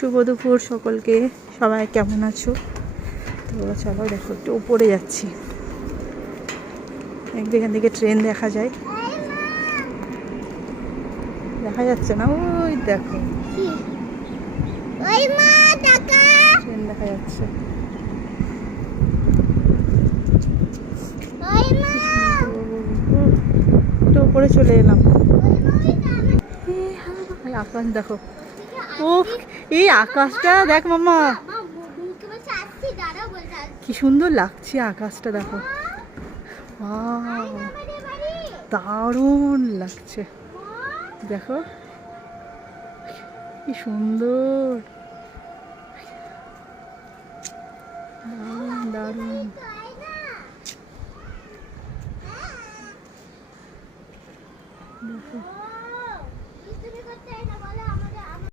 শুভ দুপুর সকলকে। সবাই কেমন আছো? তো চলো দেখো একটু উপরে যাচ্ছি। একদিকে দিকে ট্রেন দেখা যায়। দেখা যাচ্ছে না? ওই দেখো। ট্রেন দেখা যাচ্ছে। একটু উপরে চলে এলাম। আকাশ দেখো। উফ এই আকাশটা দেখ মামা কি সুন্দর লাগছে আকাশটা দেখো। দারুণ লাগছে। দেখো কি সুন্দর। দারুণ। দেখো।